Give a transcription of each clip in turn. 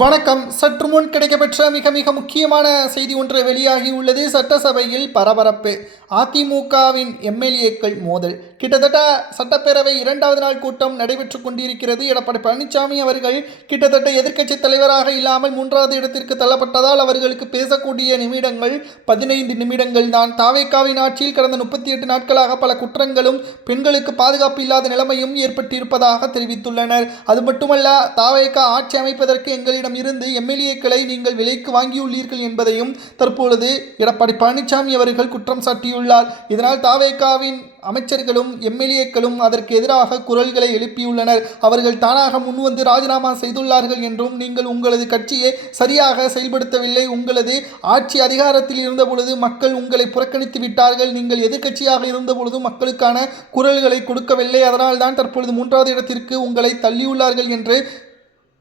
வணக்கம். சற்று முன் கிடைக்கப்பெற்ற மிக மிக முக்கியமான செய்தி ஒன்று வெளியாகி உள்ளது. சட்டசபையில் பரபரப்பு. அதிமுகவின் எம்எல்ஏக்கள் மோதல். கிட்டத்தட்ட சட்டப்பேரவை இரண்டாவது நாள் கூட்டம் நடைபெற்றுக் கொண்டிருக்கிறது. எடப்பாடி பழனிசாமி அவர்கள் கிட்டத்தட்ட எதிர்க்கட்சி தலைவராக இல்லாமல் மூன்றாவது இடத்திற்கு தள்ளப்பட்டதால் அவர்களுக்கு பேசக்கூடிய நிமிடங்கள் 15 நிமிடங்கள் தான். தாவேகாவின் ஆட்சியில் கடந்த 38 நாட்களாக பல குற்றங்களும் பெண்களுக்கு பாதுகாப்பு இல்லாத நிலைமையும் ஏற்பட்டிருப்பதாக தெரிவித்துள்ளனர். அது மட்டுமல்ல, தாவேகா ஆட்சி அமைப்பதற்கு எங்களிடம் இருந்து எம்எல்ஏக்களை நீங்கள் விலைக்கு வாங்கியுள்ளீர்கள் என்பதையும் தற்பொழுது எடப்பாடி பழனிசாமி அவர்கள் குற்றம் சாட்டியுள்ளார். இதனால் தாவேகாவின் அமைச்சர்களும் எம்எல்ஏக்களும் அதற்கு எதிராக குரல்களை எழுப்பியுள்ளனர். அவர்கள் தானாக முன்வந்து ராஜினாமா செய்துள்ளார்கள் என்றும், நீங்கள் உங்களது கட்சியை சரியாக செயல்படுத்தவில்லை, உங்களது ஆட்சி அதிகாரத்தில் இருந்தபொழுது மக்கள் உங்களை புறக்கணித்து விட்டார்கள், நீங்கள் எதிர்க்கட்சியாக இருந்தபொழுது மக்களுக்கான குரல்களை கொடுக்கவில்லை, அதனால்தான் தற்பொழுது மூன்றாவது இடத்திற்கு உங்களை தள்ளியுள்ளார்கள் என்று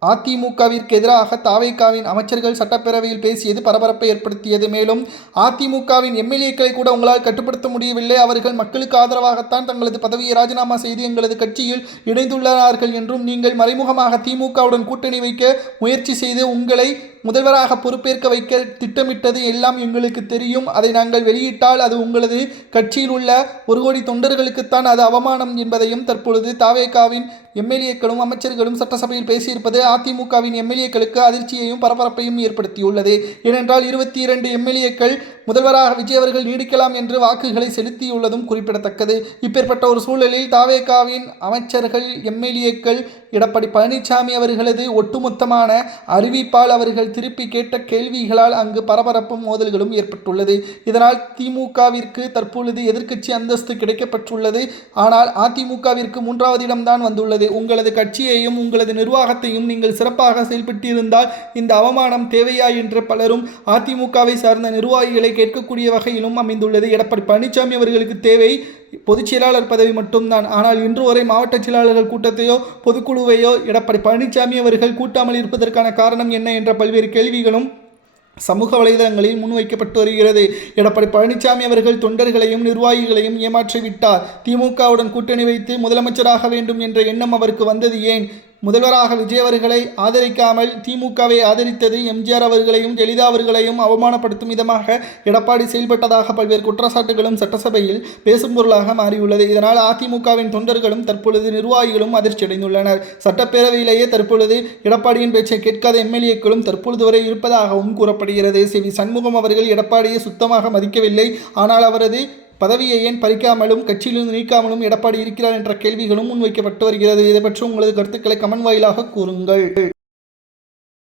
அதிமுகவிற்கு எதிராக தாவேகாவின் அமைச்சர்கள் சட்டப்பேரவையில் பேசியது பரபரப்பை ஏற்படுத்தியது. மேலும் அதிமுகவின் எம்எல்ஏக்களை கூட உங்களால் கட்டுப்படுத்த முடியவில்லை, அவர்கள் மக்களுக்கு ஆதரவாகத்தான் தங்களது பதவியை ராஜினாமா செய்து எங்களது கட்சியில் இணைந்துள்ளார்கள் என்றும், நீங்கள் மறைமுகமாக திமுகவுடன் கூட்டணி வைக்க முயற்சி செய்து உங்களை முதல்வராக பொறுப்பேற்க வைக்க திட்டமிட்டது எல்லாம் எங்களுக்கு தெரியும். அதை நாங்கள் வெளியிட்டால் அது உங்களது கட்சியில் உள்ள 1 கோடி தொண்டர்களுக்குத்தான் அது அவமானம் என்பதையும் தற்பொழுது தாவேகாவின் எம்எல்ஏக்களும் அமைச்சர்களும் சட்டசபையில் பேசியிருப்பது அதிமுகவின் எம்எல்ஏக்களுக்கு அதிர்ச்சியையும் பரபரப்பையும் ஏற்படுத்தியுள்ளது. ஏனென்றால் 22 எம்எல்ஏக்கள் முதல்வராக விஜய் அவர்கள் நீடிக்கலாம் என்று வாக்குகளை செலுத்தியுள்ளதும் குறிப்பிடத்தக்கது. இப்பேற்பட்ட ஒரு சூழலில் தாவேகாவின் அமைச்சர்கள் எம்எல்ஏக்கள் எடப்பாடி பழனிசாமி அவர்களது ஒட்டுமொத்தமான அறிவிப்பால் அவர்கள் திருப்பி கேட்ட கேள்விகளால் அங்கு பரபரப்பும் மோதல்களும் ஏற்பட்டுள்ளது. இதனால் திமுகவிற்கு தற்பொழுது எதிர்க்கட்சி அந்தஸ்து கிடைக்கப்பட்டுள்ளது. ஆனால் அதிமுகவிற்கு 3வது இடம்தான் வந்துள்ளது. உங்களது கட்சியையும் உங்களது நிர்வாகத்தையும் நீங்கள் சிறப்பாக செயல்பட்டிருந்தால் இந்த அவமானம் தேவையா என்று பலரும் அதிமுகவை சார்ந்த நிர்வாகிகளை கேட்கக்கூடிய வகையிலும் அமைந்துள்ளது. எடப்பாடி பழனிசாமி அவர்களுக்கு தேவை பொதுச் செயலாளர் பதவி மட்டும்தான். ஆனால் இன்று வரை மாவட்ட செயலாளர்கள் கூட்டத்தையோ பொதுக்குழுவையோ எடப்பாடி பழனிசாமி அவர்கள் கூட்டாமல் இருப்பதற்கான காரணம் என்ன என்ற பல்வேறு கேள்விகளும் சமூக வலைதளங்களில் முன்வைக்கப்பட்டு வருகிறது. எடப்பாடி பழனிசாமி அவர்கள் தொண்டர்களையும் நிர்வாகிகளையும் ஏமாற்றிவிட்டார். திமுகவுடன் கூட்டணி வைத்து முதலமைச்சராக வேண்டும் என்ற எண்ணம் அவருக்கு வந்தது ஏன்? முதல்வராக விஜய் அவர்களை ஆதரிக்காமல் திமுகவை ஆதரித்தது எம்ஜிஆர் அவர்களையும் ஜெயலலிதா அவர்களையும் அவமானப்படுத்தும் விதமாக எடப்பாடி செயல்பட்டதாக பல்வேறு குற்றச்சாட்டுகளும் சட்டசபையில் பேசும் பொருளாக மாறியுள்ளது. இதனால் அதிமுகவின் தொண்டர்களும் தற்பொழுது நிர்வாகிகளும் அதிர்ச்சியடைந்துள்ளனர். சட்டப்பேரவையிலேயே தற்பொழுது எடப்பாடியின் பேச்சை கேட்காத எம்எல்ஏக்களும் தற்பொழுது வரை இருப்பதாகவும் கூறப்படுகிறது. சி.வி. சண்முகம் அவர்கள் எடப்பாடியை சுத்தமாக மதிக்கவில்லை. ஆனால் அவரது பதவியை ஏன் பறிக்காமலும் கட்சியிலிருந்து நீக்காமலும் எடப்பாடி இருக்கிறார் என்ற கேள்விகளும் முன்வைக்கப்பட்டு வருகிறது. இதை பற்றி உங்களது கருத்துக்களை கமெண்ட் வாயிலாக கூறுங்கள்.